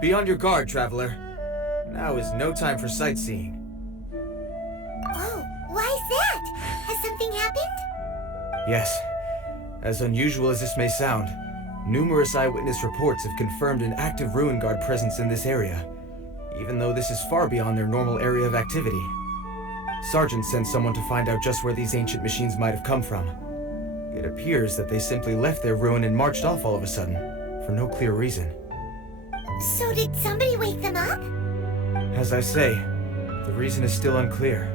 Be on your guard, traveler. Now is no time for sightseeing. Oh, why is that? Has something happened? Yes. As unusual as this may sound, numerous eyewitness reports have confirmed an active ruin guard presence in this area, even though this is far beyond their normal area of activity. Sergeant sent someone to find out just where these ancient machines might have come from. It appears that they simply left their ruin and marched off all of a sudden, for no clear reason. So did somebody wake them up? As I say, the reason is still unclear.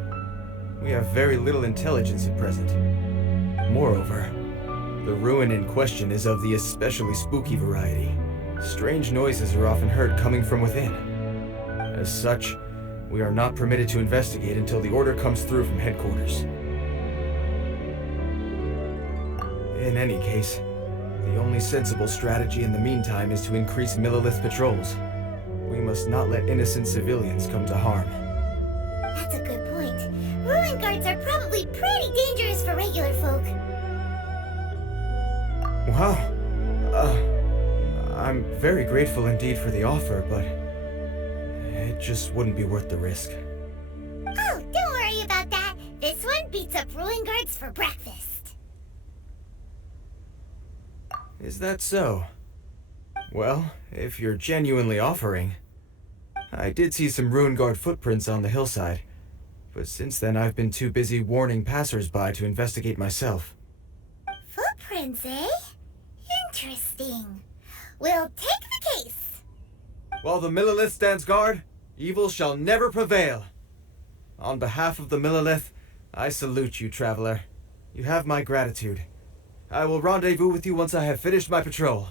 We have very little intelligence at present. Moreover, the ruin in question is of the especially spooky variety. Strange noises are often heard coming from within. As such, we are not permitted to investigate until the order comes through from headquarters. In any case, the only sensible strategy in the meantime is to increase Millelith patrols. We must not let innocent civilians come to harm. That's a good point. Ruin guards are probably pretty dangerous for regular folk. Wow. I'm very grateful indeed for the offer, but it just wouldn't be worth the risk. Oh, don't worry about that. This one beats up ruin guards for breakfast. Is that so? Well, if you're genuinely offering. I did see some ruin guard footprints on the hillside, but since then I've been too busy warning passers-by to investigate myself. Footprints, eh? Interesting. We'll take the case. While the Millelith stands guard, evil shall never prevail. On behalf of the Millelith, I salute you, traveler. You have my gratitude. I will rendezvous with you once I have finished my patrol.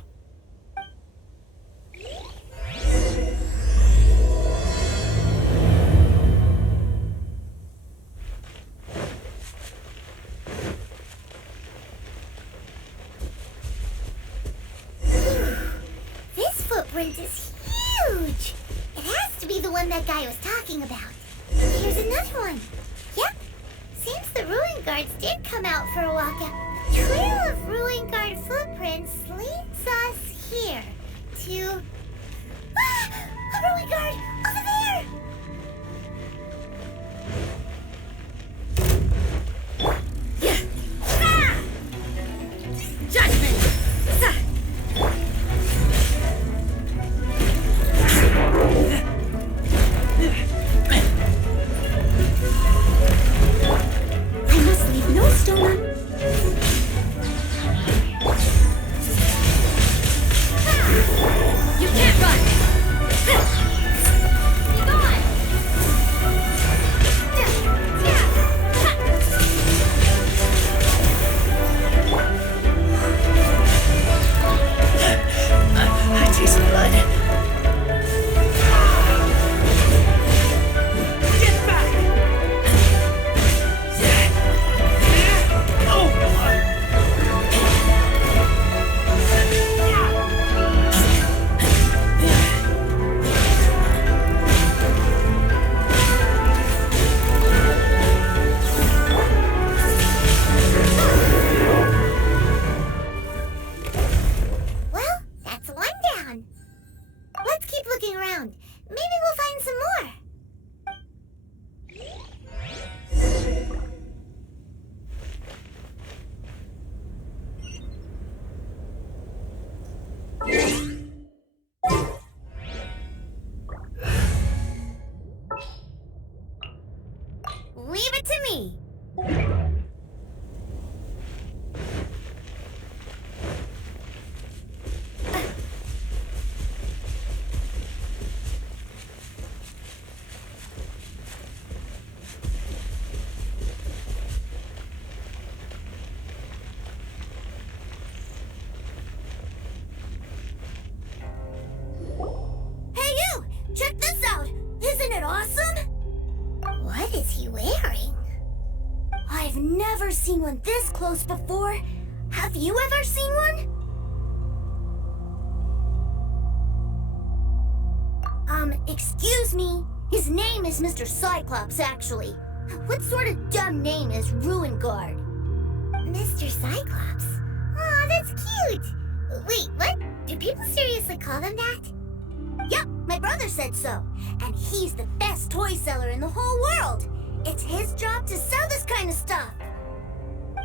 This footprint is huge! It has to be the one that guy was talking about. Here's another one. Yep. Seems the ruin guards did come out for a walk out. Trail of ruin guard footprints leads us here to... Ah! A ruin guard! Over there! Ah! Judgment! I must leave no stone unturned. You can't run! Be gone! I taste blood. Get back! Oh! Well, that's one down. Let's keep looking around. Maybe we'll find some more. Leave it to me. Hey you! Check this out! Isn't it awesome? What is he wearing? I've never seen one this close before. Have you ever seen one? Excuse me? His name is Mr. Cyclops, actually. What sort of dumb name is Ruin Guard? Mr. Cyclops? Aw, that's cute! Wait, what? Do people seriously call him that? Yup, my brother said so. And he's the best toy seller in the whole world. It's his job to sell this kind of stuff.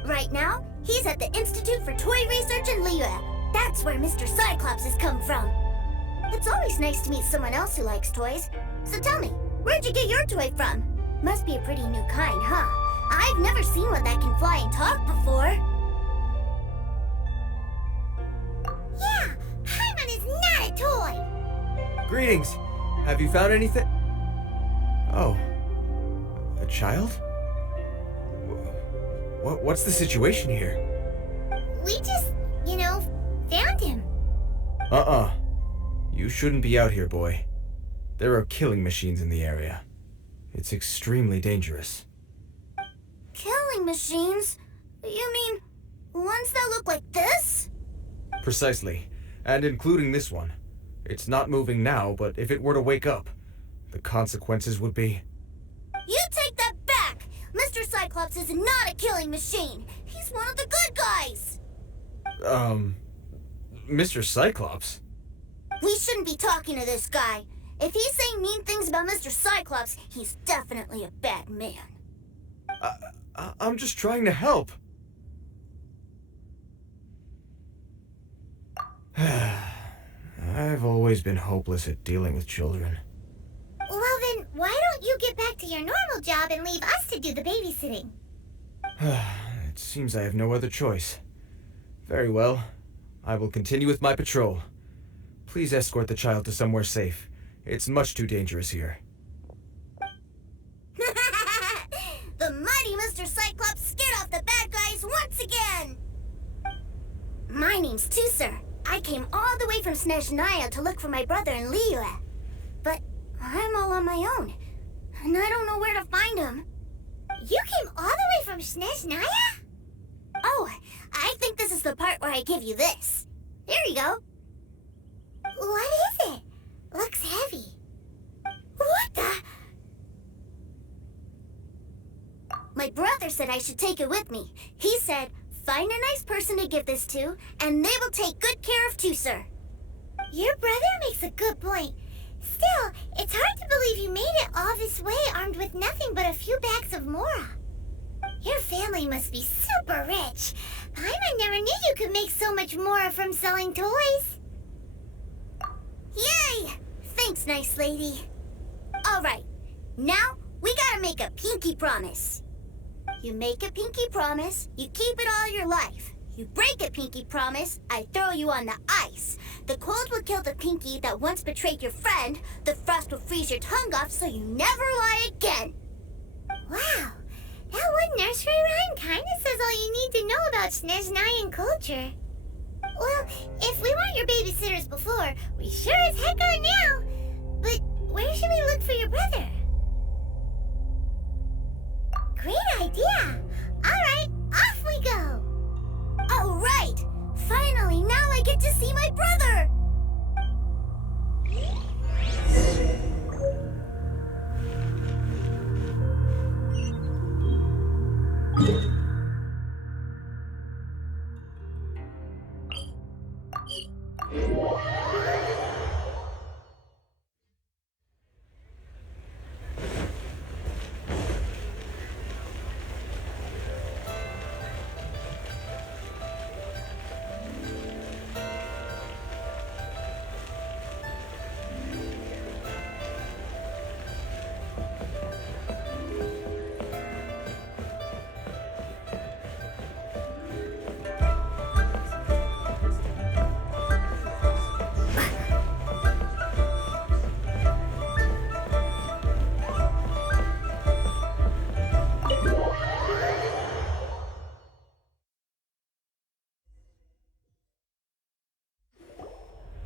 Right now, he's at the Institute for Toy Research in Liyue. That's where Mr. Cyclops has come from. It's always nice to meet someone else who likes toys. So tell me, where'd you get your toy from? Must be a pretty new kind, huh? I've never seen one that can fly and talk before. Yeah, Paimon is not a toy! Greetings! Have you found anything? Oh. A child? What's the situation here? We just, found him. You shouldn't be out here, boy. There are killing machines in the area. It's extremely dangerous. Killing machines? You mean ones that look like this? Precisely. And including this one. It's not moving now, but if it were to wake up, the consequences would be... You take that back! Mr. Cyclops is not a killing machine! He's one of the good guys! Mr. Cyclops? We shouldn't be talking to this guy. If he's saying mean things about Mr. Cyclops, he's definitely a bad man. I'm just trying to help. I've always been hopeless at dealing with children. Well then, why don't you get back to your normal job and leave us to do the babysitting? It seems I have no other choice. Very well. I will continue with my patrol. Please escort the child to somewhere safe. It's much too dangerous here. The mighty Mr. Cyclops scared off the bad guys once again! My name's Teucer. I came all the way from Snezhnaya to look for my brother in Liyue. But I'm all on my own, and I don't know where to find him. You came all the way from Snezhnaya? Oh, I think this is the part where I give you this. There you go. What is it? Looks heavy. What the? My brother said I should take it with me. He said, find a nice person to give this to, and they will take good care of Teucer. Your brother makes a good point. Still, it's hard to believe you made it all this way armed with nothing but a few bags of mora. Your family must be super rich. Paimon never knew you could make so much mora from selling toys. Yay! Thanks, nice lady. All right, now we gotta make a pinky promise. You make a pinky promise, you keep it all your life. You break a pinky promise, I throw you on the ice. The cold will kill the pinky that once betrayed your friend. The frost will freeze your tongue off so you never lie again. Wow, that one nursery rhyme kinda says all you need to know about Snezhnayan culture. Well, if we weren't your babysitters before, we sure as heck are now. But where should we look for your brother? Great idea! Alright, off we go! Alright! Finally, now I get to see my brother!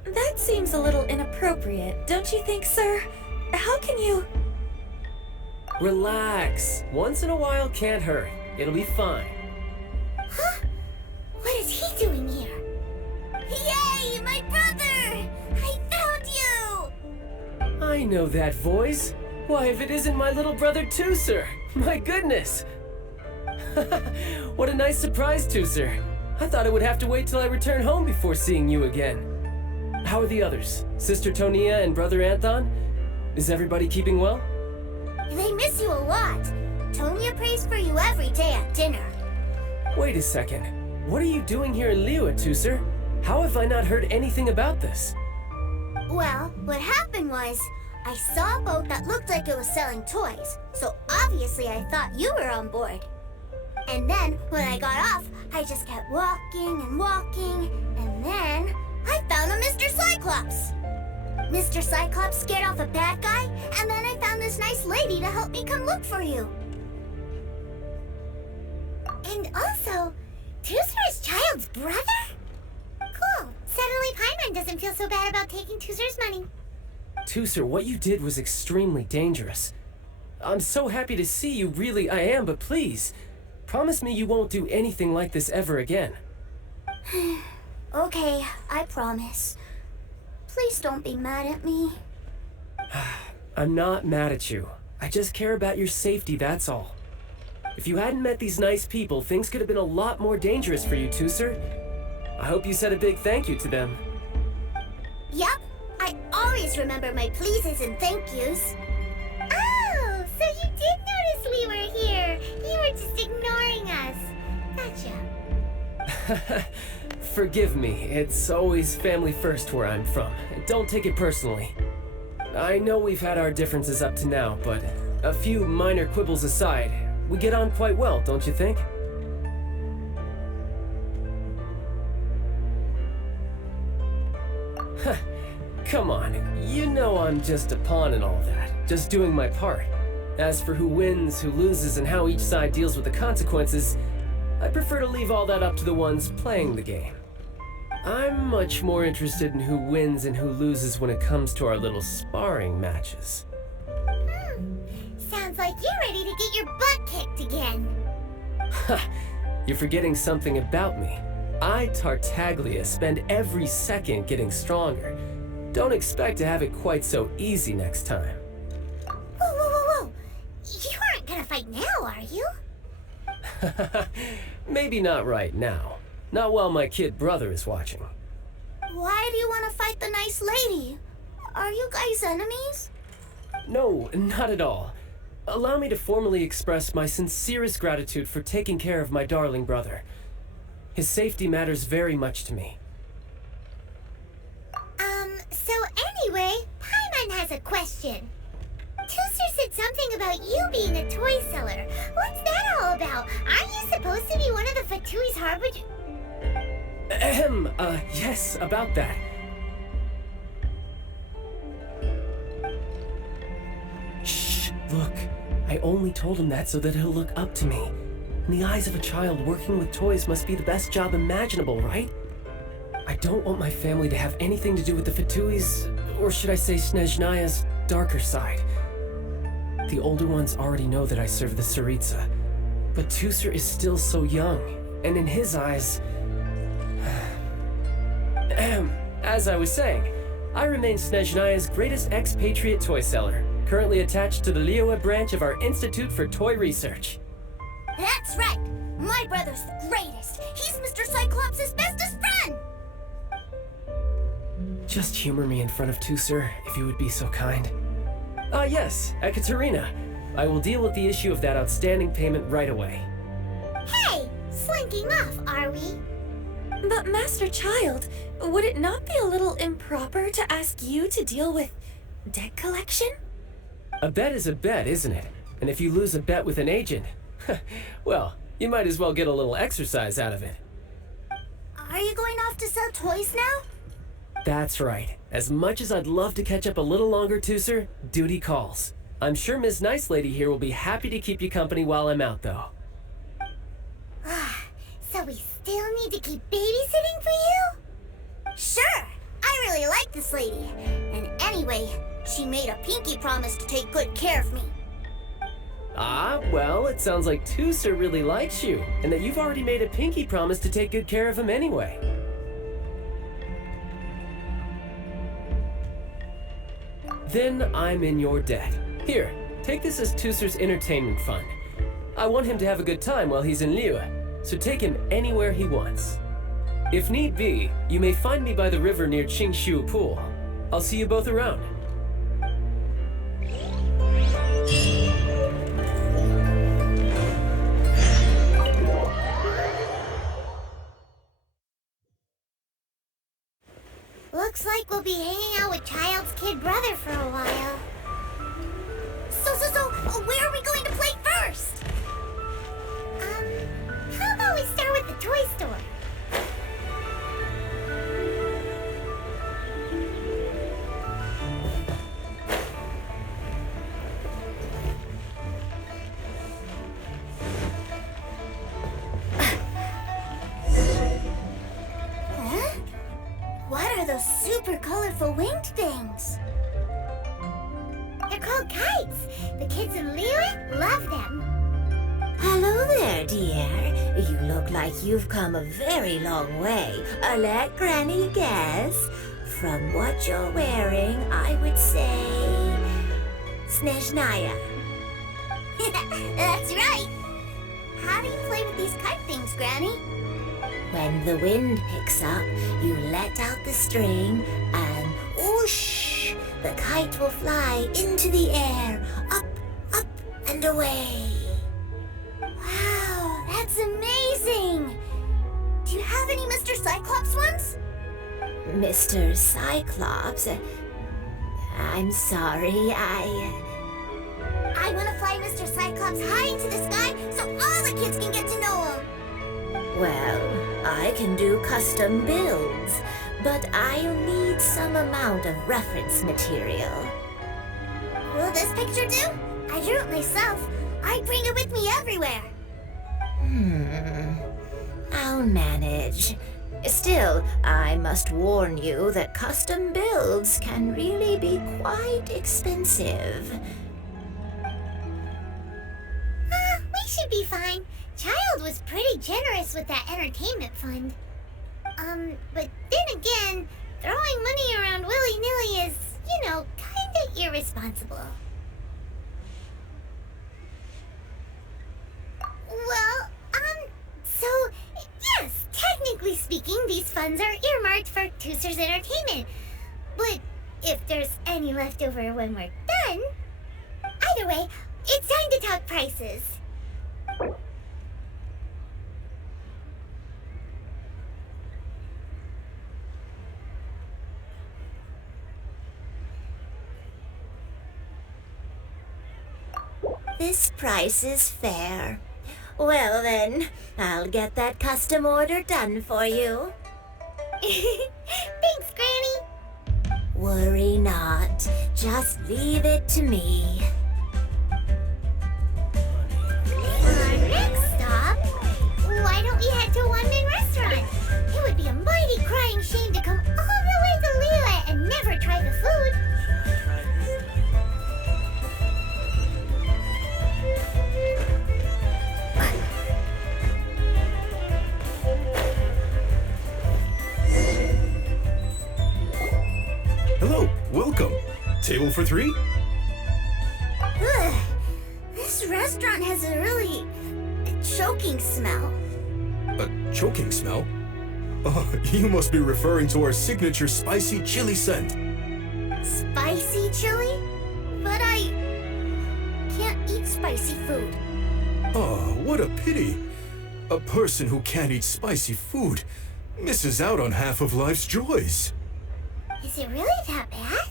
That seems a little inappropriate, don't you think, sir? How can you... Relax. Once in a while can't hurt. It'll be fine. Huh? What is he doing here? Yay, my brother! I found you! I I know that voice. Why, if it isn't my little brother Teucer! My goodness! What a nice surprise, Teucer. I thought I would have to wait till I return home before seeing you again. How are the others? Sister Tonia and Brother Anthon? Is everybody keeping well? They miss you a lot. Tonia prays for you every day at dinner. Wait a second. What are you doing here in Liyue, Teucer? How have I not heard anything about this? Well, what happened was, I saw a boat that looked like it was selling toys, so obviously I thought you were on board. And then, when I got off, I just kept walking and walking, and then I found a Mr. Cyclops. Mr. Cyclops scared off a bad guy, and then I found this nice lady to help me come look for you. And also, Teucer is Child's brother? Cool. Suddenly Paimon doesn't feel so bad about taking Teucer's money. Teucer, what you did was extremely dangerous. I'm so happy to see you, really I am, but please, promise me you won't do anything like this ever again. Okay, I promise. Please don't be mad at me. I'm not mad at you. I just care about your safety, that's all. If you hadn't met these nice people, things could have been a lot more dangerous for you, Teucer. I hope you said a big thank you to them. Yup, I always remember my pleases and thank yous. Oh, so you did notice we were here. You were just ignoring us. Gotcha. Forgive me, it's always family first where I'm from. Don't take it personally. I know we've had our differences up to now, but a few minor quibbles aside, we get on quite well, don't you think? Come on, you know I'm just a pawn and all that, just doing my part. As for who wins, who loses, and how each side deals with the consequences, I prefer to leave all that up to the ones playing the game. I'm much more interested in who wins and who loses when it comes to our little sparring matches. Sounds like you're ready to get your butt kicked again. You're forgetting something about me. I, Tartaglia, spend every second getting stronger. Don't expect to have it quite so easy next time. Whoa. You aren't gonna fight now, are you? Maybe not right now. Not while my kid brother is watching. Why do you want to fight the nice lady? Are you guys enemies? No, not at all. Allow me to formally express my sincerest gratitude for taking care of my darling brother. His safety matters very much to me. So anyway, Paimon has a question. Teucer said something about you being a toy seller. What's that all about? Aren't you supposed to be one of the Fatui's harbinger? Yes, about that. Shh, look. I only told him that so that he'll look up to me. In the eyes of a child, working with toys must be the best job imaginable, right? I don't want my family to have anything to do with the Fatui's, or should I say Snezhnaya's, darker side. The older ones already know that I serve the Tsaritsa, but Teucer is still so young, and in his eyes... As I was saying, I remain Snezhnaya's greatest expatriate toy seller, currently attached to the Liyue branch of our Institute for Toy Research. That's right! My brother's the greatest! He's Mr. Cyclops' bestest friend! Just humor me in front of Teucer, if you would be so kind. Yes, Ekaterina. I will deal with the issue of that outstanding payment right away. Hey! Slinking off, are we? But Master Child, would it not be a little improper to ask you to deal with debt collection? A bet is a bet, isn't it? And if you lose a bet with an agent, well, you might as well get a little exercise out of it. Are you going off to sell toys now? That's right. As much as I'd love to catch up a little longer, Teucer, duty calls. I'm sure Miss Nice Lady here will be happy to keep you company while I'm out, though. So we still need to keep babysitting for you? Sure! I really like this lady. And anyway, she made a pinky promise to take good care of me. Well, it sounds like Teucer really likes you, and that you've already made a pinky promise to take good care of him anyway. Then I'm in your debt. Here, take this as Teucer's entertainment fund. I want him to have a good time while he's in Liyue, so take him anywhere he wants. If need be, you may find me by the river near Qingshu Pool. I'll see you both around. Looks like we'll be hanging out with Child's kid brother for a while. So, where are we going to play first? How about we start with the toy store? Huh? What are those super colorful winged things? They're called kites. The kids in Liyue love them. Hello there, dear. You look like you've come a very long way. Let Granny guess. From what you're wearing, I would say... Snezhnaya. That's right. How do you play with these kite things, Granny? When the wind picks up, you let out the string and whoosh! The kite will fly into the air, up, and away. Wow, that's amazing! Do you have any Mr. Cyclops ones? Mr. Cyclops? I'm sorry, I want to fly Mr. Cyclops high into the sky so all the kids can get to know him. Well, I can do custom builds, but I'll need some amount of reference material. Will this picture do? I drew it myself. I bring it with me everywhere. I'll manage. Still, I must warn you that custom builds can really be quite expensive. We should be fine. Child was pretty generous with that entertainment fund. But then again, throwing money around willy-nilly is, kinda irresponsible. Well, so, yes, technically speaking, these funds are earmarked for Teucer's entertainment. But if there's any left over when we're done... Either way, it's time to talk prices. This price is fair. Well then, I'll get that custom order done for you. Thanks, Granny. Worry not. Just leave it to me. Our next stop? Why don't we head to Wanmin restaurant? It would be a mighty crying shame to come all the way to Liyue and never try the food. Hello, welcome. Table for three? Ugh, this restaurant has a really choking smell. A choking smell? Oh, you must be referring to our signature spicy chili scent. Spicy chili? But I can't eat spicy food. Oh, what a pity. A person who can't eat spicy food misses out on half of life's joys. Is it really that bad?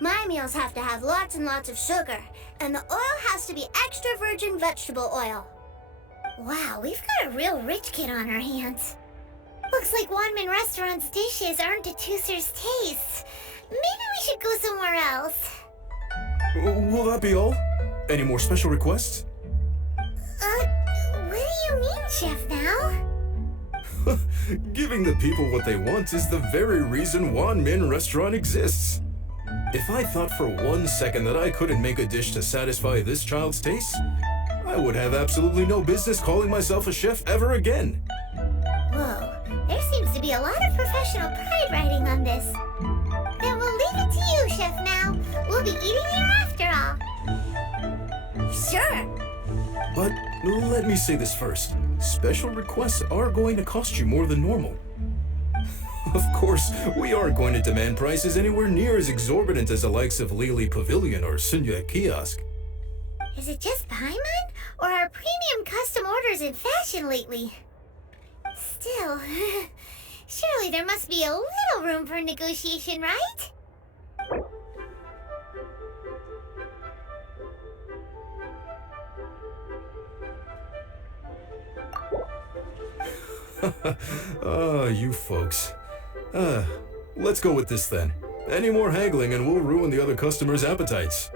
My meals have to have lots and lots of sugar, and the oil has to be extra virgin vegetable oil. Wow, we've got a real rich kid on our hands. Looks like Wanmin restaurant's dishes aren't to Teucer's taste. Maybe we should go somewhere else. Will that be all? Any more special requests? What do you mean, Chef now? Giving the people what they want is the very reason Wanmin restaurant exists. If I thought for 1 second that I couldn't make a dish to satisfy this child's taste, I would have absolutely no business calling myself a chef ever again. Whoa, there seems to be a lot of professional pride riding on this. Then we'll leave it to you, Chef Mao. We'll be eating here after all. Sure. But let me say this first. Special requests are going to cost you more than normal. Of course, we aren't going to demand prices anywhere near as exorbitant as the likes of Lily Pavilion or Sunya Kiosk. Is it just Paimon? Or are premium custom orders in fashion lately? Still, surely there must be a little room for negotiation, right? You folks. Let's go with this then. Any more haggling and we'll ruin the other customers' appetites.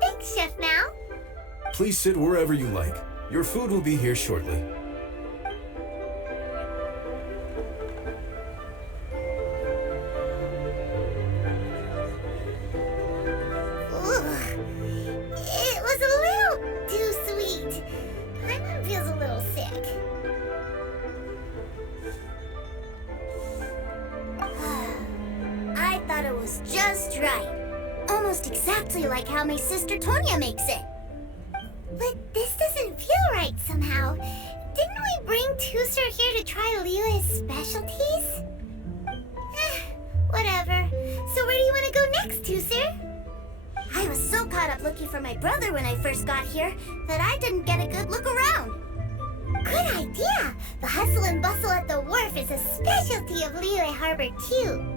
Thanks, Chef Mao. Please sit wherever you like. Your food will be here shortly. It was a little too sweet. Paimon feels a little sick. I thought it was just right. Almost exactly like how my sister Tonya makes it. But this doesn't feel right somehow. Didn't we bring Teucer here to try Liyue's specialties? Whatever. So where do you want to go next, Teucer? I was so caught up looking for my brother when I first got here that I didn't get a good look around. Good idea! The hustle and bustle at the wharf is a specialty of Liyue Harbor, too.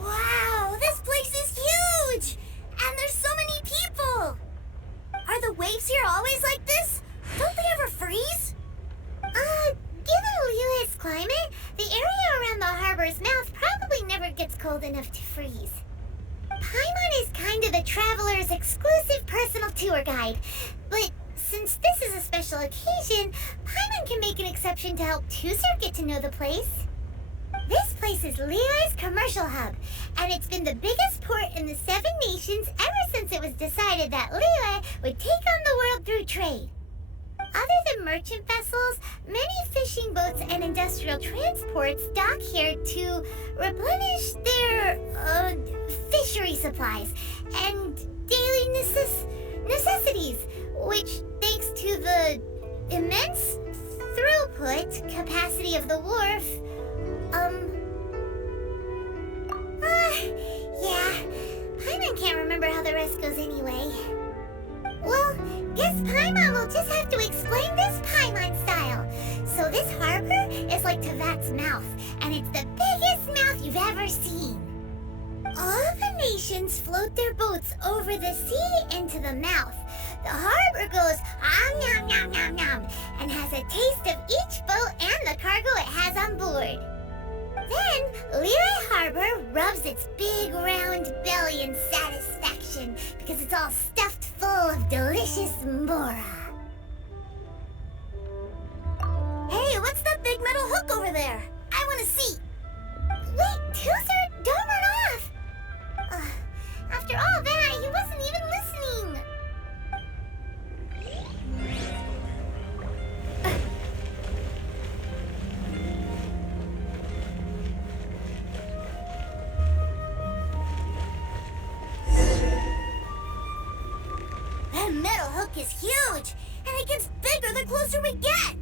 Wow, this place is huge! And there's so many people! Are the waves here always like this? Don't they ever freeze? Given Liyue's climate, the area around the harbor's mouth probably never gets cold enough to freeze. Paimon is kind of the traveler's exclusive personal tour guide, but since this is a special occasion, Paimon can make an exception to help Teucer get to know the place. This place is Liyue's commercial hub, and it's been the biggest port in the Seven Nations ever since it was decided that Liyue would take on the world through trade. Other than merchant vessels, many fishing boats and industrial transports dock here to replenish their, fishery supplies and daily necessities, which, thanks to the immense throughput capacity of the wharf, yeah, Paimon can't remember how the rest goes anyway. Well, guess Paimon will just have to explain this Paimon style. So this harbor is like Teyvat's mouth, and it's the biggest mouth you've ever seen. All the nations float their boats over the sea into the mouth. The harbor goes nom nom nom nom and has a taste of each boat and the cargo it has on board. Then, Liyue Harbor rubs its big round belly in satisfaction because it's all stuffed full of delicious mbora. Hey, what's that big metal hook over there? I want to see. Wait, Teucer, don't run off! After all that, he wasn't even listening. That metal hook is huge, and it gets bigger the closer we get.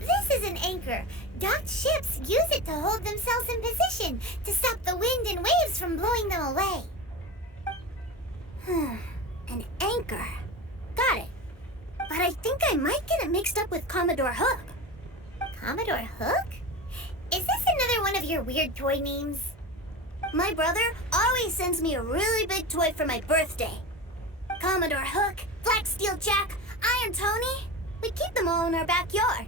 This is an anchor. Docked ships use it to hold themselves in position to stop the wind and waves from blowing them away. An anchor. Got it. But I think I might get it mixed up with Commodore Hook. Commodore Hook? Is this another one of your weird toy names? My brother always sends me a really big toy for my birthday. Commodore Hook, Black Steel Jack, Iron Tony. We keep them all in our backyard.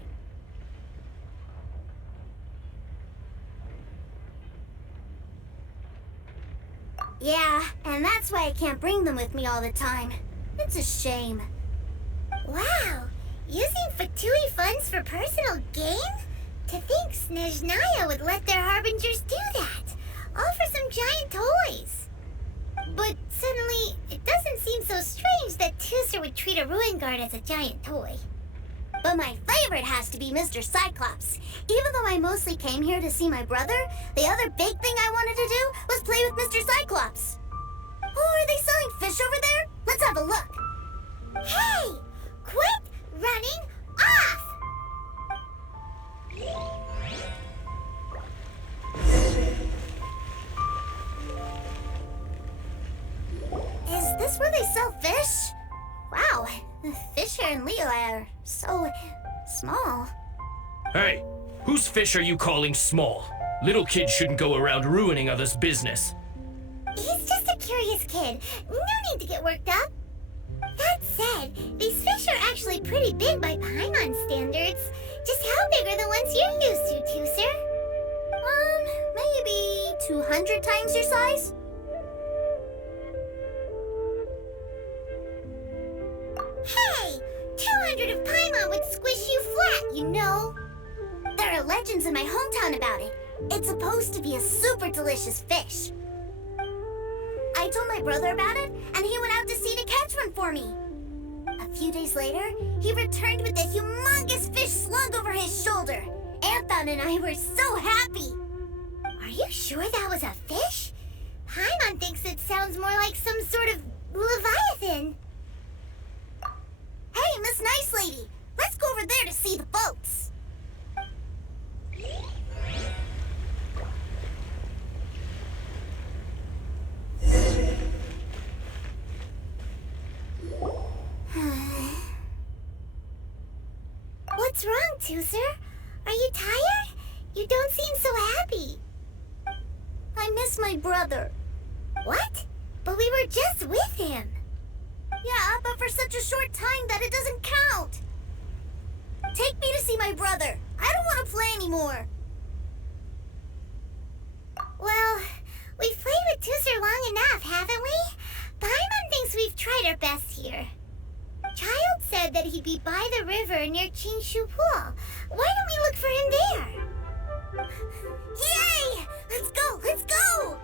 Yeah, and that's why I can't bring them with me all the time. It's a shame. Wow, using Fatui funds for personal gain? To think Snezhnaya would let their harbingers do that, all for some giant toys. But suddenly, it doesn't seem so strange that Teucer would treat a ruin guard as a giant toy. But my favorite has to be Mr. Cyclops. Even though I mostly came here to see my brother, the other big thing I wanted to do was play with Mr. Cyclops. Oh, are they selling fish over there? Let's have a look. Hey! Quit running off! Is this where they sell fish? Wow, the fish here in Leo are so small. Hey, whose fish are you calling small? Little kids shouldn't go around ruining others' business. He's just a curious kid. No need to get worked up. That said, these fish are actually pretty big by Paimon standards. Just how big are the ones you're used to, Teucer? Maybe 200 times your size? Hey! 200 of Paimon would squish you flat, you know. There are legends in my hometown about it. It's supposed to be a super delicious fish. I told my brother about it, and he went out to sea to catch one for me. A few days later, he returned with a humongous fish slung over his shoulder. Anthon and I were so happy. Are you sure that was a fish? Paimon thinks it sounds more like some sort of leviathan. Hey, Miss Nice Lady, let's go over there to see the boats. What's wrong, Teucer? Are you tired? You don't seem so happy. I miss my brother. What? But we were just with him. Yeah, but for such a short time that it doesn't count. Take me to see my brother. I don't want to play anymore. Well, we've played with Teucer long enough, haven't we? Paimon thinks we've tried our best here. Child said that he'd be by the river near Qingshu Pool. Why don't we look for him there? Yay! Let's go! Let's go!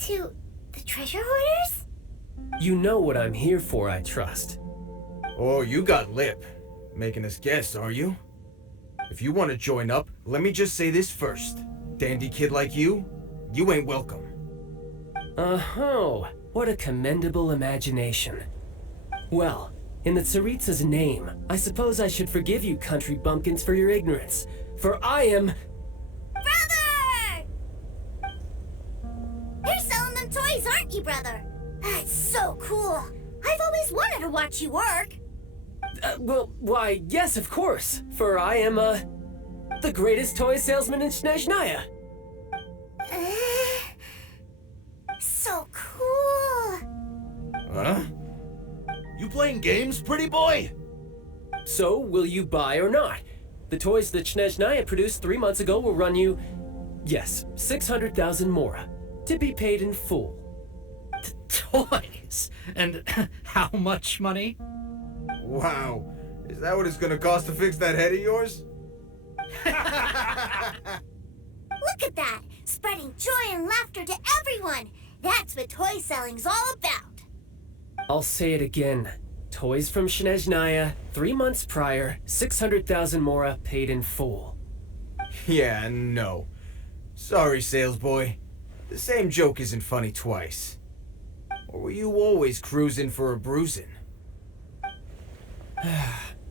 To the treasure hoarders? You know what I'm here for, I trust. Oh, you got lip. Making us guess, are you? If you want to join up, let me just say this first. Dandy kid like you ain't welcome. Oh, what a commendable imagination. Well, in the Tsaritsa's name, I suppose I should forgive you country bumpkins for your ignorance, for I am... watch you work. Well, why, yes, of course. For I am, the greatest toy salesman in Snezhnaya. So cool. Huh? You playing games, pretty boy? So, will you buy or not? The toys that Snezhnaya produced 3 months ago will run you, yes, 600,000 mora, to be paid in full. Toys? And how much money? Wow. Is that what it's gonna cost to fix that head of yours? Look at that! Spreading joy and laughter to everyone! That's what toy selling's all about! I'll say it again. Toys from Snezhnaya, 3 months prior, 600,000 mora paid in full. Yeah, no. Sorry, sales boy. The same joke isn't funny twice. Or were you always cruising for a bruising?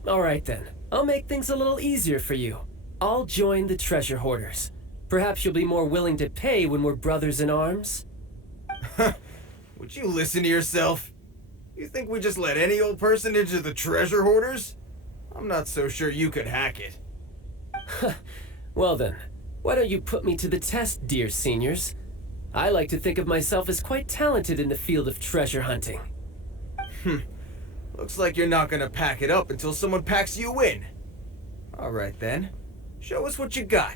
Alright then, I'll make things a little easier for you. I'll join the treasure hoarders. Perhaps you'll be more willing to pay when we're brothers in arms? Would you listen to yourself? You think we just let any old person into the treasure hoarders? I'm not so sure you could hack it. Well then, why don't you put me to the test, dear seniors? I like to think of myself as quite talented in the field of treasure hunting. Looks like you're not gonna pack it up until someone packs you in. Alright then, show us what you got.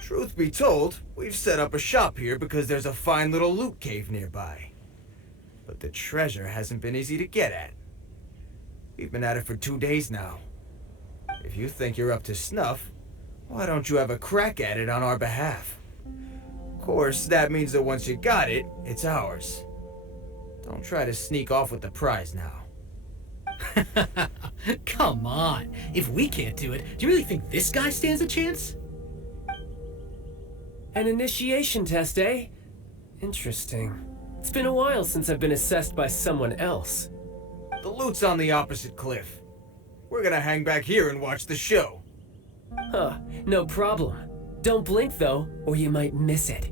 Truth be told, we've set up a shop here because there's a fine little loot cave nearby. But the treasure hasn't been easy to get at. We've been at it for 2 days now. If you think you're up to snuff, why don't you have a crack at it on our behalf? Of course, that means that once you got it, it's ours. Don't try to sneak off with the prize now. Come on. If we can't do it, do you really think this guy stands a chance? An initiation test, eh? Interesting. It's been a while since I've been assessed by someone else. The loot's on the opposite cliff. We're gonna hang back here and watch the show. Huh, no problem. Don't blink though, or you might miss it.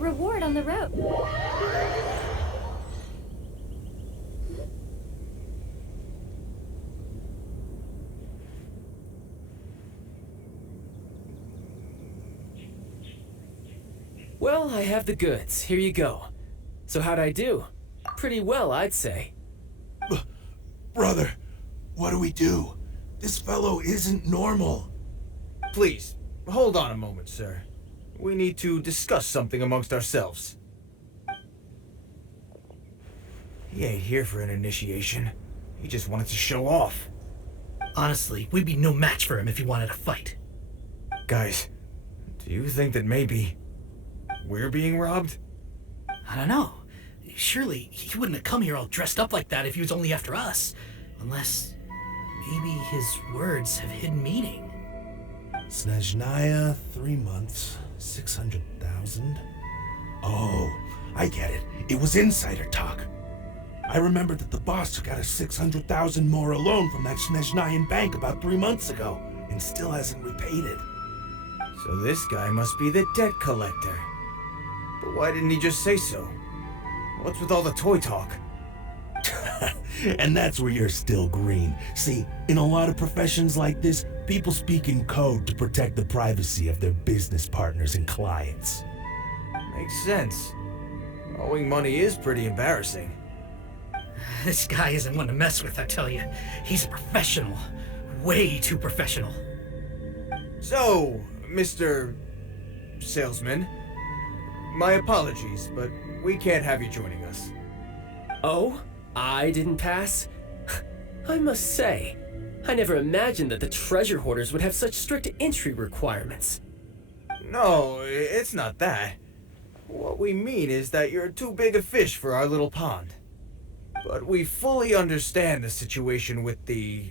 Reward on the road. Well, I have the goods. Here you go. So how'd I do? Pretty well, I'd say. Brother, what do we do? This fellow isn't normal. Please, hold on a moment, sir. We need to discuss something amongst ourselves. He ain't here for an initiation. He just wanted to show off. Honestly, we'd be no match for him if he wanted to fight. Guys, do you think that maybe we're being robbed? I don't know. Surely he wouldn't have come here all dressed up like that if he was only after us. Unless maybe his words have hidden meaning. Snezhnaya, 3 months, 600,000. Oh, I get it. It was insider talk. I remember that the boss took out a 600,000 more loan from that Snezhnayan bank about 3 months ago, and still hasn't repaid it. So this guy must be the debt collector. But why didn't he just say so? What's with all the toy talk? And that's where you're still green. See, in a lot of professions like this, people speak in code to protect the privacy of their business partners and clients. Makes sense. Owing money is pretty embarrassing. This guy isn't one to mess with, I tell you. He's a professional. Way too professional. So, Mr. Salesman, my apologies, but we can't have you joining us. Oh? I didn't pass? I must say, I never imagined that the treasure hoarders would have such strict entry requirements. No, it's not that. What we mean is that you're too big a fish for our little pond. But we fully understand the situation with the,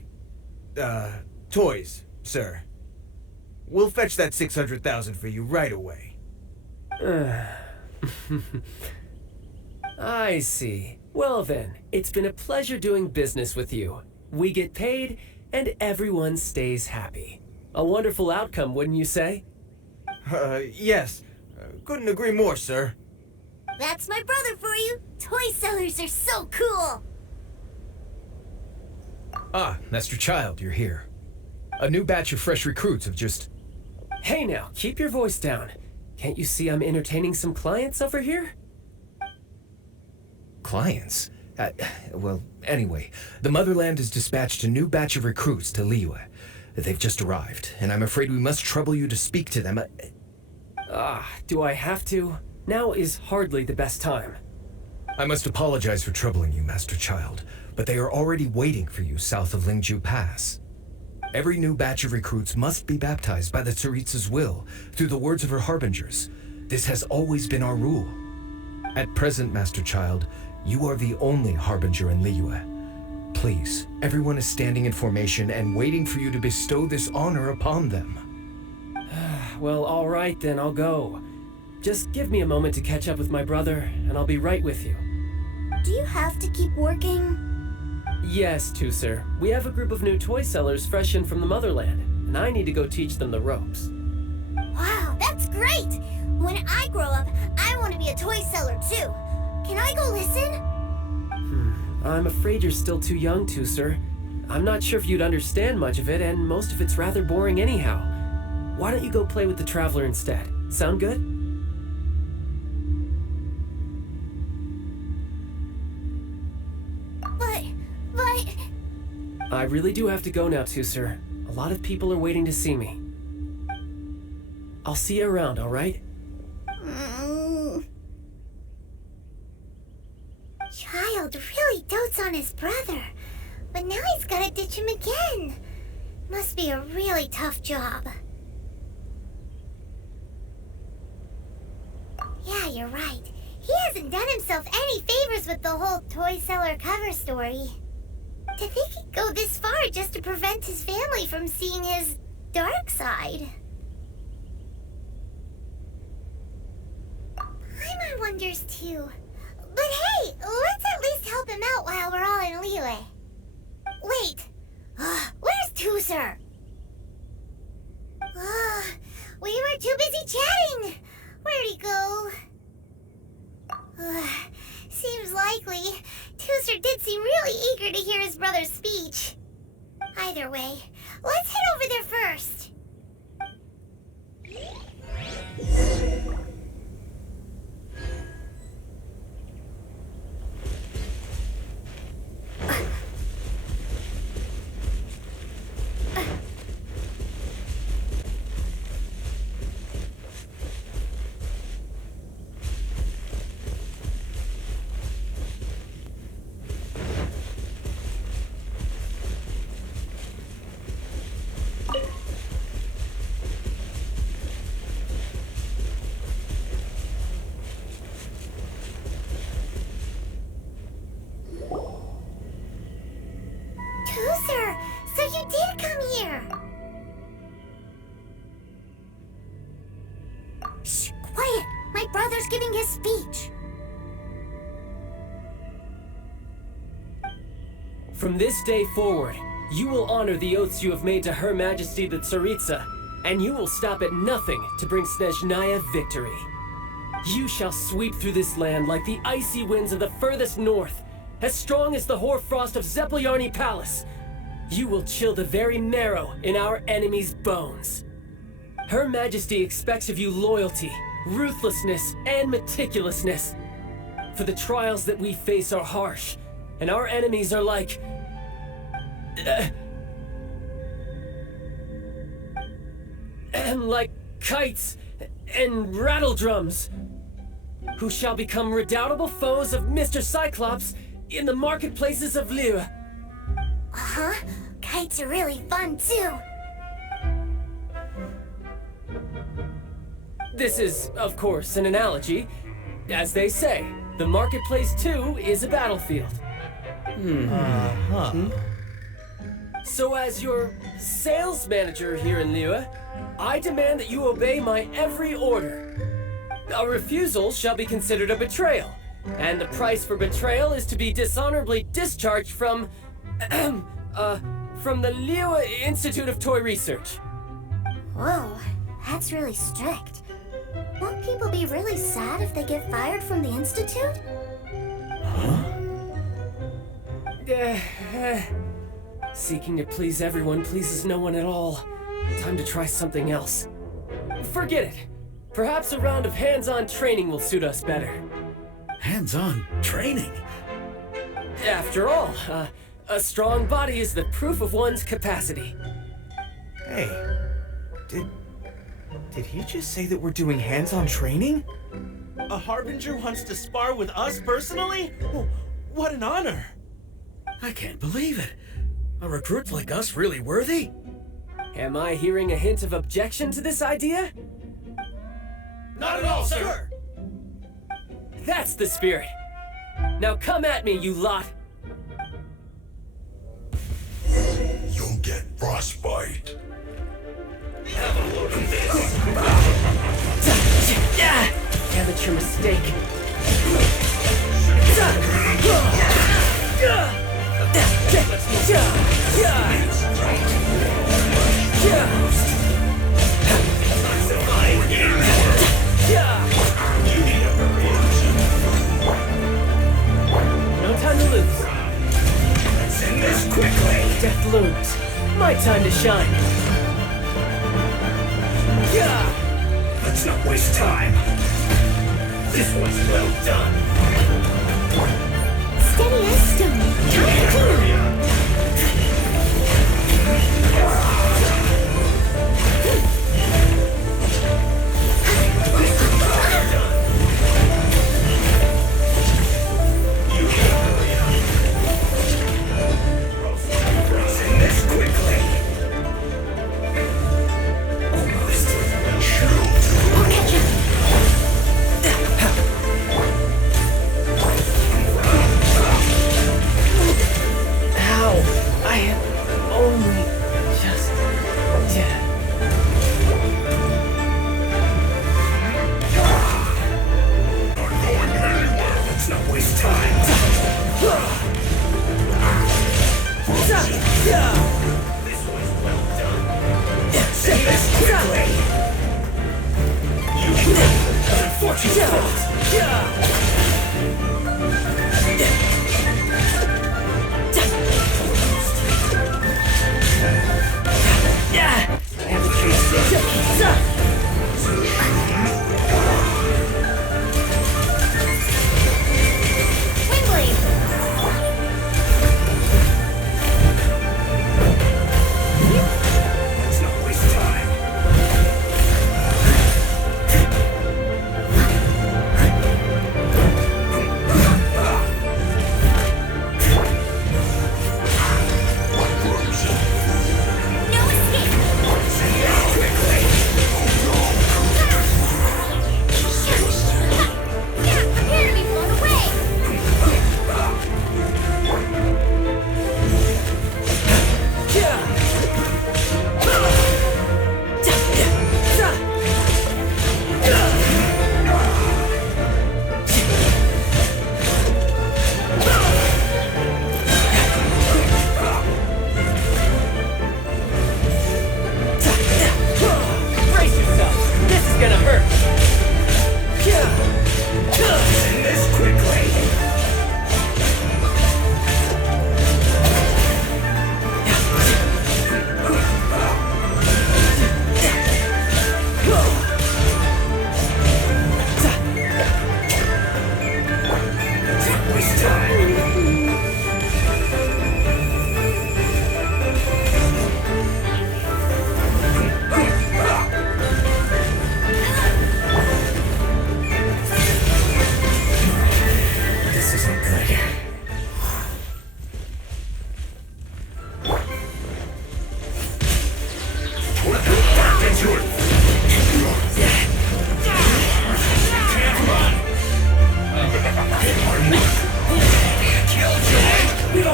toys, sir. We'll fetch that 600,000 for you right away. I see. Well then, it's been a pleasure doing business with you. We get paid, and everyone stays happy. A wonderful outcome, wouldn't you say? Yes. Couldn't agree more, sir. That's my brother for you. Toy sellers are so cool. Ah, Master Child, you're here. A new batch of fresh recruits have just... Hey now, keep your voice down. Can't you see I'm entertaining some clients over here? Clients? Well, anyway, the Motherland has dispatched a new batch of recruits to Liyue. They've just arrived, and I'm afraid we must trouble you to speak to them. Do I have to? Now is hardly the best time. I must apologize for troubling you, Master Child, but they are already waiting for you south of Lingju Pass. Every new batch of recruits must be baptized by the Tsaritsa's will, through the words of her harbingers. This has always been our rule. At present, Master Child, you are the only harbinger in Liyue. Please, everyone is standing in formation and waiting for you to bestow this honor upon them. Well, all right then, I'll go. Just give me a moment to catch up with my brother, and I'll be right with you. Do you have to keep working? Yes, Teucer. We have a group of new toy sellers fresh in from the Motherland, and I need to go teach them the ropes. Wow, that's great! When I grow up, I want to be a toy seller too. Can I go listen? I'm afraid you're still too young, Teucer. I'm not sure if you'd understand much of it, and most of it's rather boring anyhow. Why don't you go play with the Traveler instead? Sound good? But... I really do have to go now, Teucer. A lot of people are waiting to see me. I'll see you around, all right? Child really dotes on his brother, but now he's gotta ditch him again. Must be a really tough job. Yeah, you're right. He hasn't done himself any favors with the whole toy seller cover story. To think he'd go this far just to prevent his family from seeing his dark side. Paimon wonders too. But hey, let's at least help him out while we're all in Liyue. Wait, where's Teucer? We were too busy chatting. Where'd he go? Seems likely. Teucer did seem really eager to hear his brother's speech. Either way, let's head over there first. Teucer, so you did come here. Shh, quiet. My brother's giving his speech. From this day forward, you will honor the oaths you have made to Her Majesty the Tsaritsa, and you will stop at nothing to bring Snezhnaya victory. You shall sweep through this land like the icy winds of the furthest north, as strong as the hoarfrost of Zepelyarny Palace. You will chill the very marrow in our enemies' bones. Her Majesty expects of you loyalty, ruthlessness, and meticulousness. for the trials that we face are harsh, and our enemies are like kites and rattle drums, who shall become redoubtable foes of Mr. Cyclops in the marketplaces of Liyue. Uh-huh. Kites are really fun, too. This is, of course, an analogy. As they say, the marketplace too is a battlefield. So as your sales manager here in Liyue, I demand that you obey my every order. A refusal shall be considered a betrayal, and the price for betrayal is to be dishonorably discharged from the Liyue Institute of Toy Research. Whoa, that's really strict. Won't people be really sad if they get fired from the Institute? Seeking to please everyone pleases no one at all. Time to try something else. Forget it. Perhaps a round of hands-on training will suit us better. Hands-on training? After all, a strong body is the proof of one's capacity. Hey, did he just say that we're doing hands-on training? A Harbinger wants to spar with us personally? What an honor! I can't believe it. Are recruits like us really worthy? Am I hearing a hint of objection to this idea? Not at all, sir! That's the spirit. Now come at me, you lot. You'll get frostbite. Amateur mistake. No time to lose. Let's end this quickly! Death looms. My time to shine. Let's not waste time. This one's well done. Steady as stone. I'll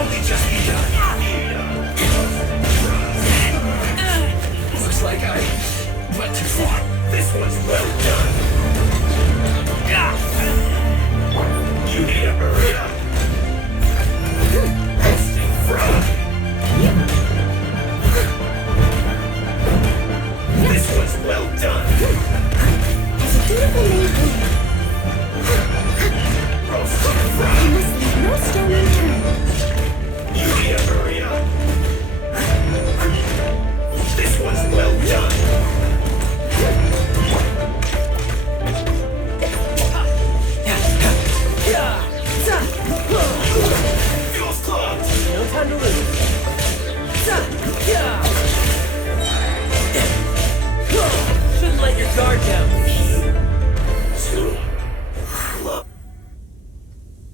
only just begun. Looks like I went too far. This one's well done. You need to hurry up. Stay from. This one's well done. As a dutiful maiden, Roasted you from. must leave no stone unturned. You need to hurry up. This one's well done. Fuel's clogged. No time to lose. Shouldn't let your guard down.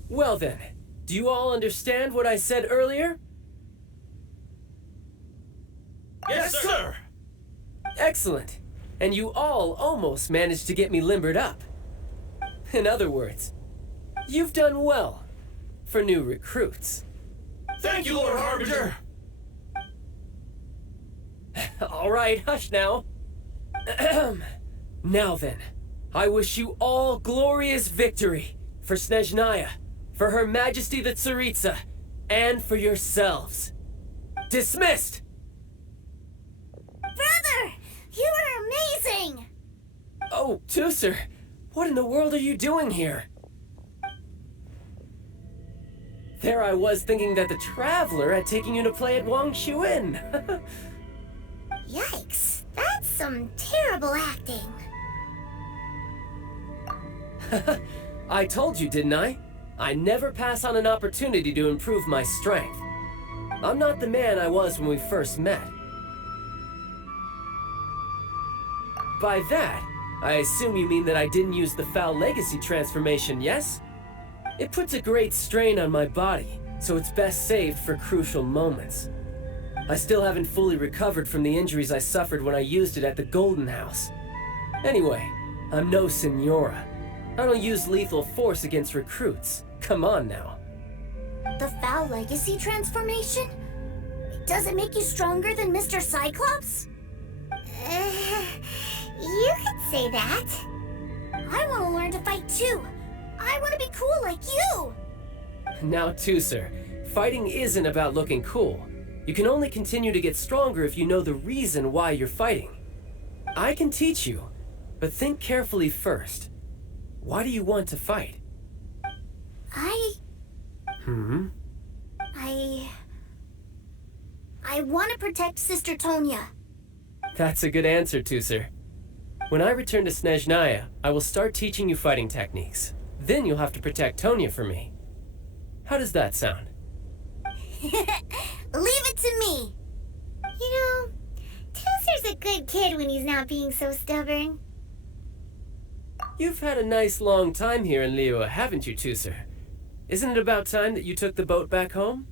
Well then, do you all understand what I said earlier? Yes, sir! Excellent. And you all almost managed to get me limbered up. In other words, you've done well for new recruits. Thank you, Lord Harbinger! All right, hush now. Now then, I wish you all glorious victory for Snezhnaya, for Her Majesty the Tsaritsa, and for yourselves. Dismissed! Brother, you are amazing! Oh, Teucer, what in the world are you doing here? There I was thinking that the Traveler had taken you to play at Wangshuin. Yikes, that's some terrible acting. I told you, didn't I? I never pass on an opportunity to improve my strength. I'm not the man I was when we first met. By that, I assume you mean that I didn't use the Foul Legacy transformation, yes? It puts a great strain on my body, so it's best saved for crucial moments. I still haven't fully recovered from the injuries I suffered when I used it at the Golden House. Anyway, I'm no Signora. I don't use lethal force against recruits. Come on now. The Foul Legacy transformation? Does it make you stronger than Mr. Cyclops? You could say that. I want to learn to fight too. I want to be cool like you. Now, Teucer, fighting isn't about looking cool. You can only continue to get stronger if you know the reason why you're fighting. I can teach you, but think carefully first. Why do you want to fight? I want to protect Sister Tonya. That's a good answer, Teucer. When I return to Snezhnaya, I will start teaching you fighting techniques. Then you'll have to protect Tonya for me. How does that sound? Leave it to me. You know, Teucer's a good kid when he's not being so stubborn. You've had a nice long time here in Liyue, haven't you, Teucer? Isn't it about time that you took the boat back home?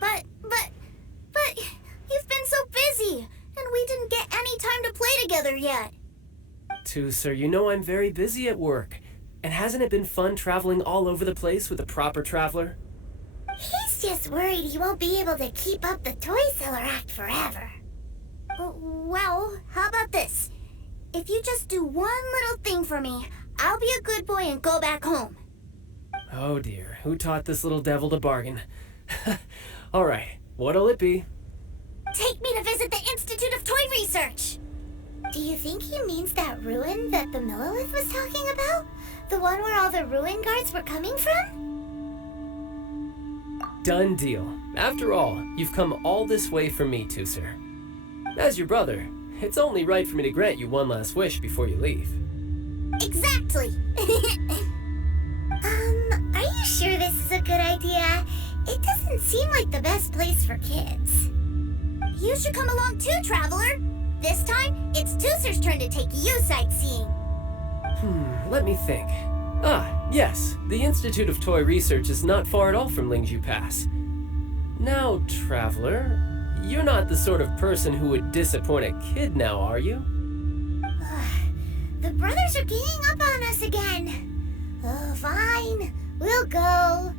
But you've been so busy, and we didn't get any time to play together yet. Teucer, you know I'm very busy at work. And hasn't it been fun traveling all over the place with a proper traveler? He's just worried he won't be able to keep up the toy seller act forever. Well, how about this? If you just do one little thing for me, I'll be a good boy and go back home. Oh dear, who taught this little devil to bargain? All right, what'll it be? Take me to visit the Institute of Toy Research. Do you think he means that ruin that the Millelith was talking about? The one where all the ruin guards were coming from? Done deal. After all, you've come all this way for me, Teucer. As your brother, it's only right for me to grant you one last wish before you leave. Exactly. Are you sure this is a good idea? It doesn't seem like the best place for kids. You should come along too, Traveler. This time, it's Teucer's turn to take you sightseeing. Let me think. Ah, yes, the Institute of Toy Research is not far at all from Lingju Pass. Now, Traveler, you're not the sort of person who would disappoint a kid now, are you? The brothers are ganging up on us again. Oh, fine. We'll go.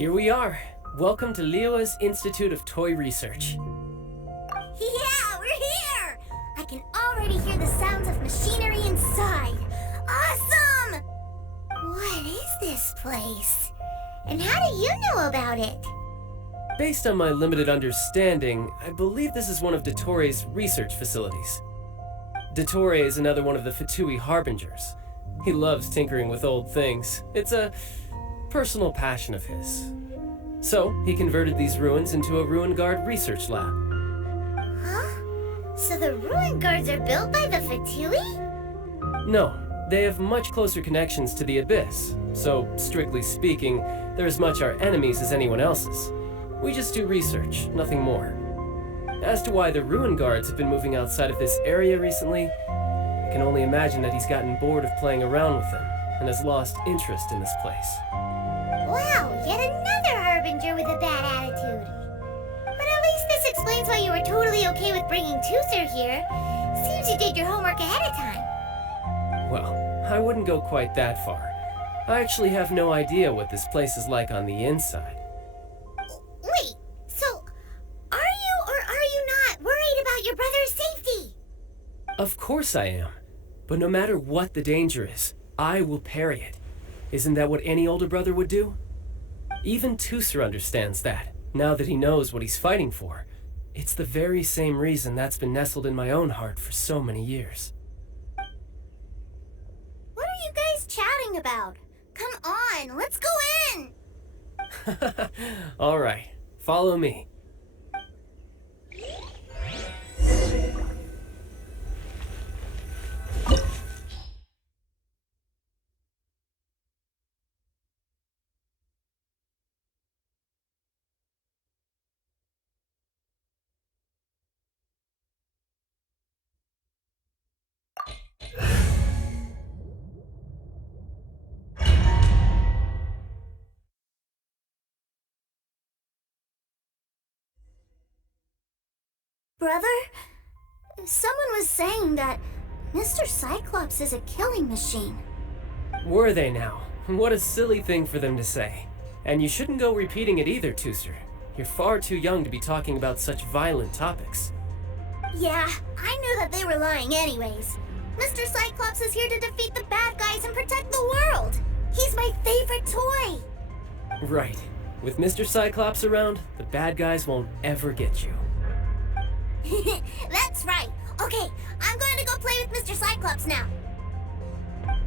Here we are. Welcome to Liyue's Institute of Toy Research. Yeah, we're here! I can already hear the sounds of machinery inside. Awesome! What is this place? And how do you know about it? Based on my limited understanding, I believe this is one of Dottoro's research facilities. Dottore is another one of the Fatui Harbingers. He loves tinkering with old things. It's a personal passion of his. So, he converted these ruins into a Ruin Guard research lab. Huh? So the ruin guards are built by the Fatui? No, they have much closer connections to the Abyss, so strictly speaking, they're as much our enemies as anyone else's. We just do research, nothing more. As to why the Ruin Guards have been moving outside of this area recently, I can only imagine that he's gotten bored of playing around with them and has lost interest in this place. Wow, yet another Harbinger with a bad attitude. But at least this explains why you were totally okay with bringing Teucer here. Seems you did your homework ahead of time. Well, I wouldn't go quite that far. I actually have no idea what this place is like on the inside. Wait, so are you or are you not worried about your brother's safety? Of course I am. But no matter what the danger is, I will parry it. Isn't that what any older brother would do? Even Teucer understands that, now that he knows what he's fighting for. It's the very same reason that's been nestled in my own heart for so many years. What are you guys chatting about? Come on, let's go in! All right, follow me. Brother, someone was saying that Mr. Cyclops is a killing machine. Were they now? What a silly thing for them to say. And you shouldn't go repeating it either, Teucer. You're far too young to be talking about such violent topics. Yeah, I knew that they were lying anyways. Mr. Cyclops is here to defeat the bad guys and protect the world. He's my favorite toy. Right. With Mr. Cyclops around, the bad guys won't ever get you. That's right. Okay, I'm going to go play with Mr. Cyclops now.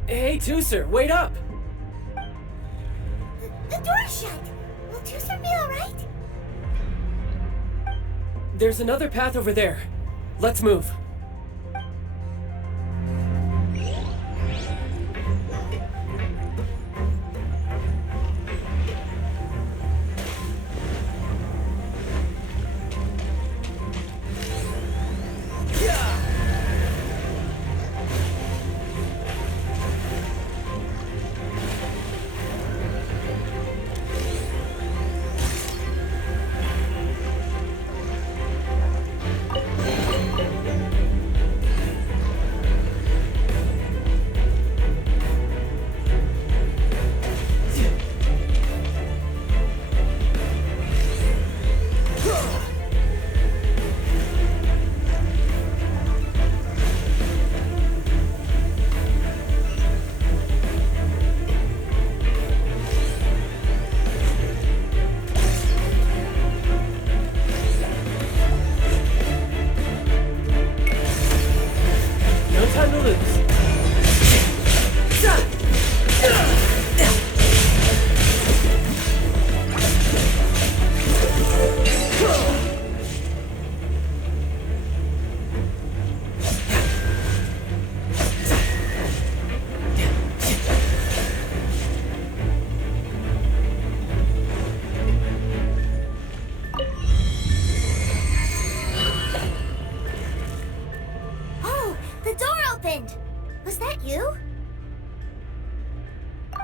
Hey, Teucer, wait up! The door's shut. Will Teucer be alright? There's another path over there. Let's move.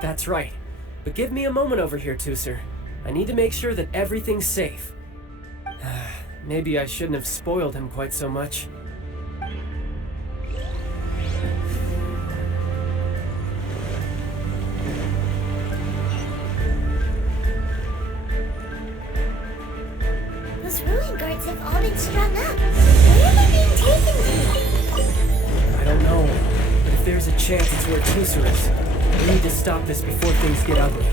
That's right. But give me a moment over here, Teucer. I need to make sure that everything's safe. Maybe I shouldn't have spoiled him quite so much. cards have all been strung up. Where are they being taken to? I don't know, but if there's a chance it's where Teucer is, we need to stop this before things get ugly.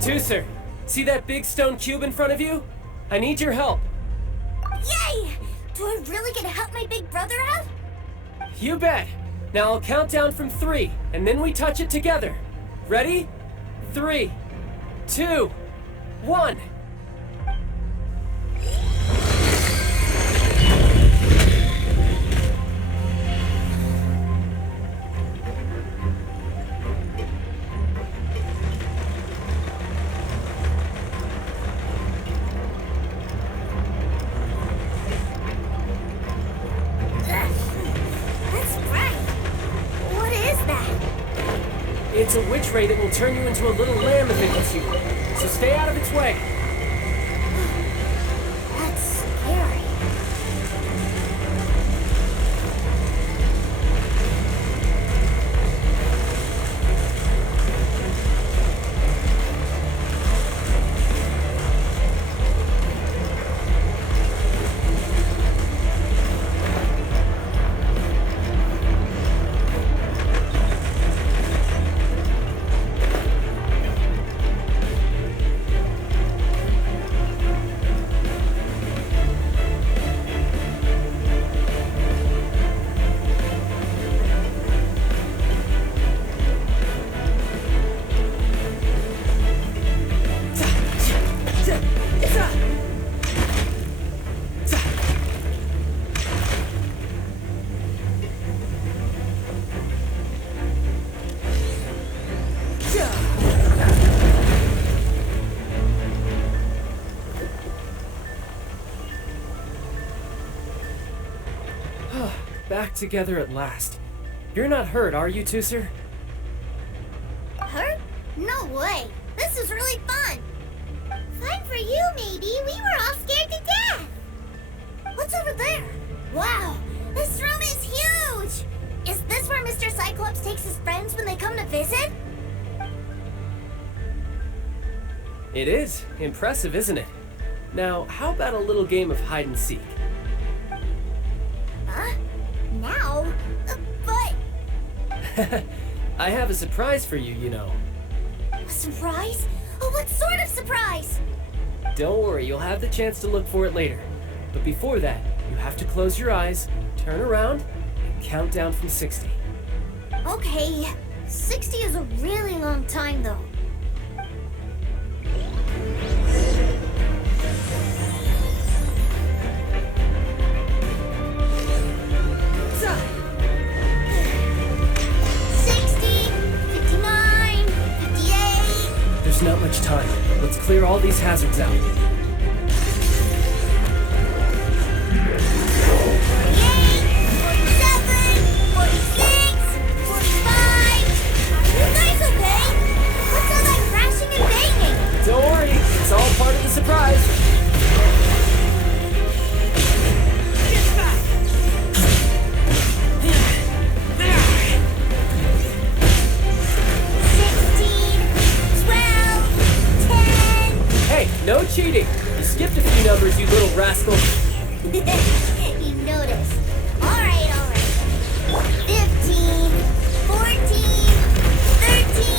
Teucer, see that big stone cube in front of you? I need your help. Yay! Do I really get to help my big brother out? You bet. Now I'll count down from 3, and then we touch it together. Ready? 3, 2, 1. It's a witch ray that will turn you into a little lamb if it hits you, so stay out of its way. That's scary. Back together at last. You're not hurt, are you, Teucer? Hurt? No way. This is really fun. Fun for you, maybe. We were all scared to death. What's over there? Wow, this room is huge. Is this where Mr. Cyclops takes his friends when they come to visit? It is. Impressive, isn't it? Now, how about a little game of hide and seek? Huh? Now? But... I have a surprise for you, you know. A surprise? Oh, what sort of surprise? Don't worry, you'll have the chance to look for it later. But before that, you have to close your eyes, turn around, and count down from 60. Okay, 60 is a really long time, though. distance out. 45. Are you guys okay? What's all that crashing and banging? Don't worry, it's all part of the surprise. Get back! 16, 12, 10. Hey, no cheating. You skipped a few numbers, you little rascal. You noticed. Alright. 15, 14, 13.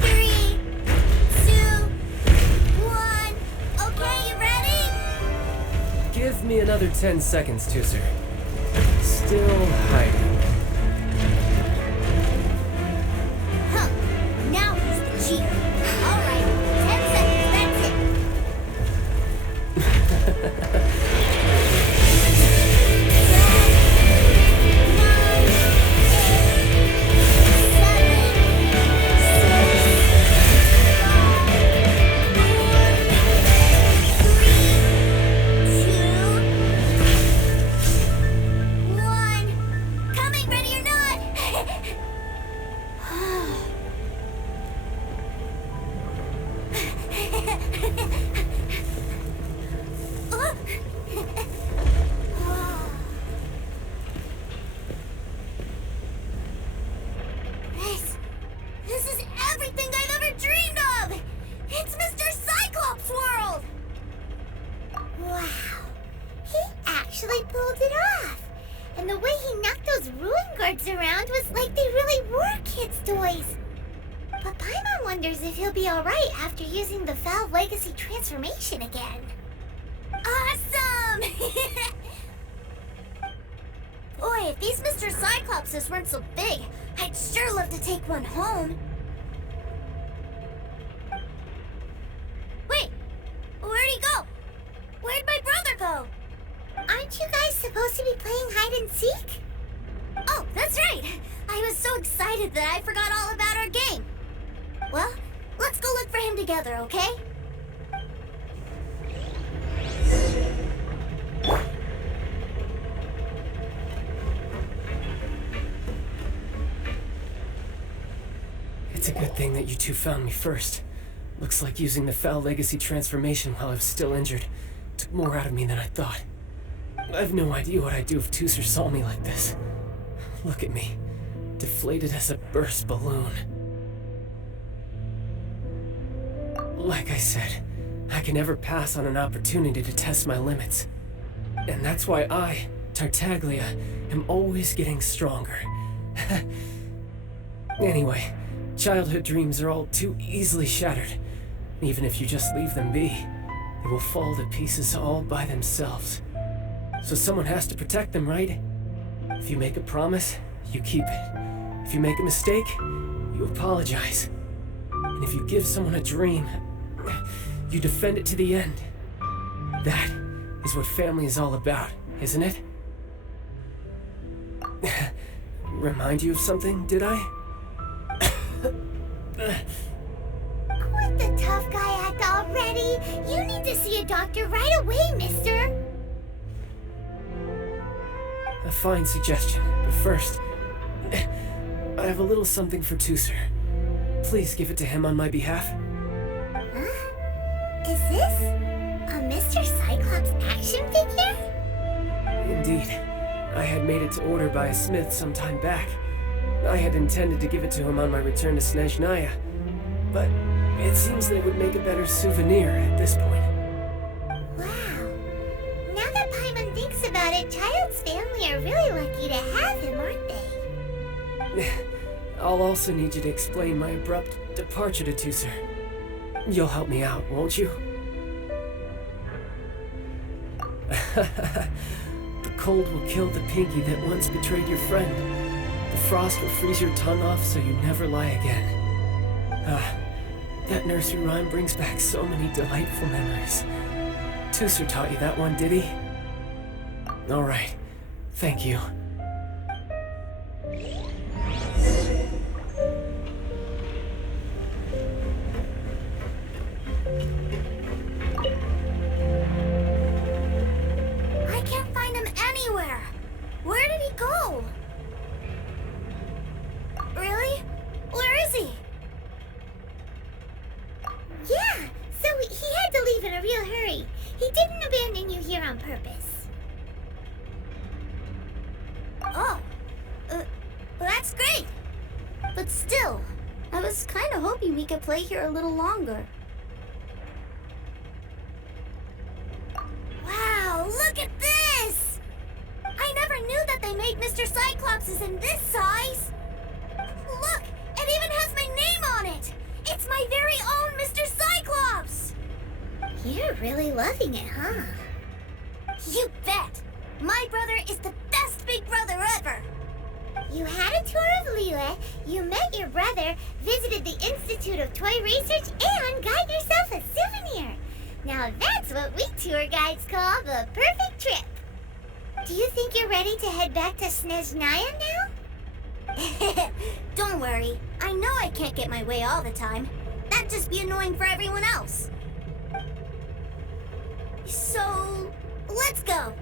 Three, 2, 1. Okay, you ready? Give me another 10 seconds, Teucer. Still hiding. Huh. Now he's the cheater. Alright, 10 seconds, that's it. 1. Coming, ready or not? This is everything I've ever dreamed of! It's Mr. Cyclops' world! Wow, he actually pulled it off! And the way he knocked those ruin guards around was like they really were kids' toys. But Paimon wonders if he'll be alright after using the Valve Legacy transformation again. Awesome! Boy, if these Mr. Cyclopses weren't so big, I'd sure love to take one home. Wait, where'd he go? Where'd my brother go? Aren't you guys supposed to be playing hide and seek? Oh, that's right! I was so excited that I forgot all about our game. Well, let's go look for him together, okay? It's a good thing that you two found me first. Looks like using the Foul Legacy transformation while I was still injured took more out of me than I thought. I've no idea what I'd do if Teucer saw me like this. Look at me, deflated as a burst balloon. Like I said, I can never pass on an opportunity to test my limits. And that's why I, Tartaglia, am always getting stronger. Anyway, childhood dreams are all too easily shattered. Even if you just leave them be, they will fall to pieces all by themselves. So someone has to protect them, right? If you make a promise, you keep it. If you make a mistake, you apologize. And if you give someone a dream, you defend it to the end. That is what family is all about, isn't it? Remind you of something, did I? Quit the tough guy act already! You need to see a doctor right away, mister! A fine suggestion, but first, I have a little something for Teucer. Please give it to him on my behalf. Huh? Is this a Mr. Cyclops action figure? Indeed. I had made it to order by a smith some time back. I had intended to give it to him on my return to Snezhnaya, but it seems that it would make a better souvenir at this point. Wow. Now that Paimon thinks about it, Child's family are really lucky to have him, aren't they? I'll also need you to explain my abrupt departure to Teucer. You'll help me out, won't you? The cold will kill the pinky that once betrayed your friend. The frost will freeze your tongue off so you never lie again. That nursery rhyme brings back so many delightful memories. Teucer taught you that one, did he? All right. Thank you. I can't find him anywhere. Where did he go? Really? Where is he? Yeah, so he had to leave in a real hurry. He didn't abandon you here on purpose. Oh, that's great. But still, I was kind of hoping we could play here a little longer. Wow, look at this! I never knew that they made Mr. Cyclopses in this size. Look, it even has my name on it. It's my very own Mr. Cyclops! You're really loving it, huh? You bet! My brother is the best big brother ever! You had a tour of Liyue, you met your brother, visited the Institute of Toy Research, and got yourself a souvenir. Now that's what we tour guides call the perfect trip. Do you think you're ready to head back to Snezhnaya now? Don't worry. I know I can't get my way all the time. That'd just be annoying for everyone else. So, let's go.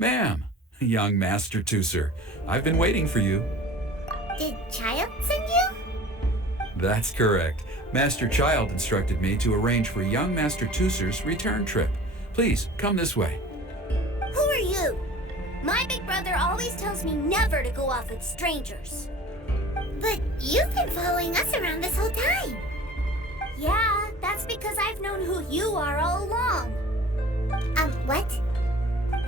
Ma'am, young Master Teucer, I've been waiting for you. Did Child send you? That's correct. Master Child instructed me to arrange for young Master Teucer's return trip. Please, come this way. Who are you? My big brother always tells me never to go off with strangers. But you've been following us around this whole time. Yeah, that's because I've known who you are all along. What?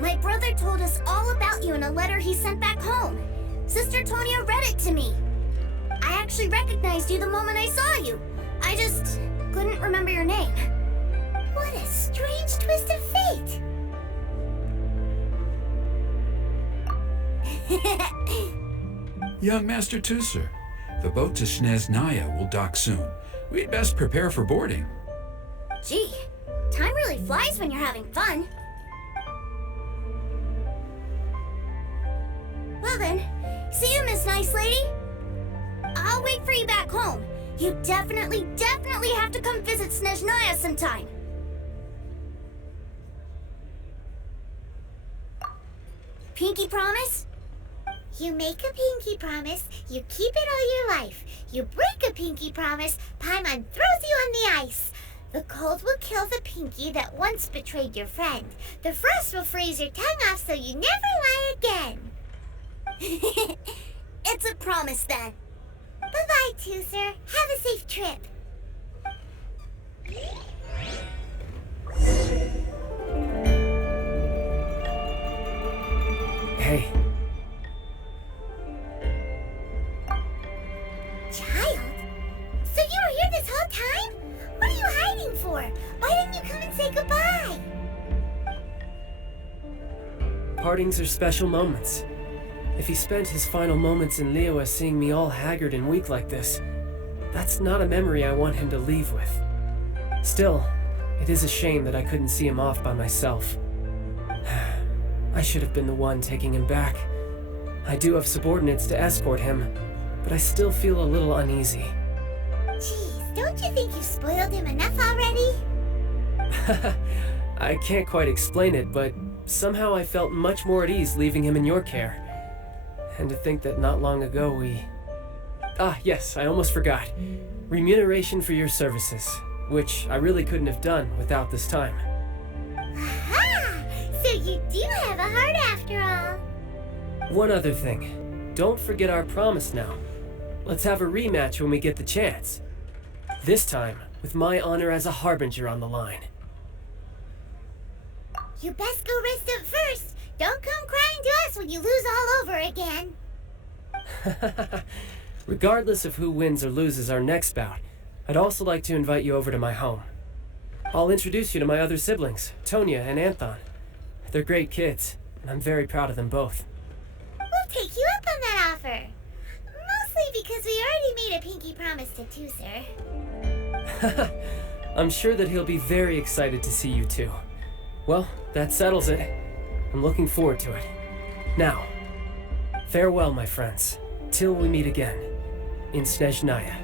My brother told us all about you in a letter he sent back home. Sister Tonia read it to me. I actually recognized you the moment I saw you. I just couldn't remember your name. What a strange twist of fate. Young Master Teucer, the boat to Snezhnaya will dock soon. We'd best prepare for boarding. Gee, time really flies when you're having fun. Well then, see you, Miss Nice Lady. I'll wait for you back home. You definitely have to come visit Snezhnaya sometime. Pinky promise? You make a pinky promise, you keep it all your life. You break a pinky promise, Paimon throws you on the ice. The cold will kill the pinky that once betrayed your friend. The frost will freeze your tongue off so you never lie again. It's a promise then. Bye-bye, Teucer. Have a safe trip. Hey. Child? So you were here this whole time? What are you hiding for? Why didn't you come and say goodbye? Partings are special moments. If he spent his final moments in Liyue seeing me all haggard and weak like this, that's not a memory I want him to leave with. Still, it is a shame that I couldn't see him off by myself. I should have been the one taking him back. I do have subordinates to escort him, but I still feel a little uneasy. Jeez, don't you think you spoiled him enough already? I can't quite explain it, but somehow I felt much more at ease leaving him in your care. And to think that not long ago we... Ah, yes, I almost forgot. Remuneration for your services, which I really couldn't have done without this time. Aha! So you do have a heart after all. One other thing. Don't forget our promise now. Let's have a rematch when we get the chance. This time, with my honor as a harbinger on the line. You best go rest up first. Don't come crying to us when you lose all over again. Regardless of who wins or loses our next bout, I'd also like to invite you over to my home. I'll introduce you to my other siblings, Tonya and Anthon. They're great kids, and I'm very proud of them both. We'll take you up on that offer. Mostly because we already made a pinky promise to Teucer. I'm sure that he'll be very excited to see you too. Well, that settles it. I'm looking forward to it. Now, farewell, my friends, till we meet again in Snezhnaya.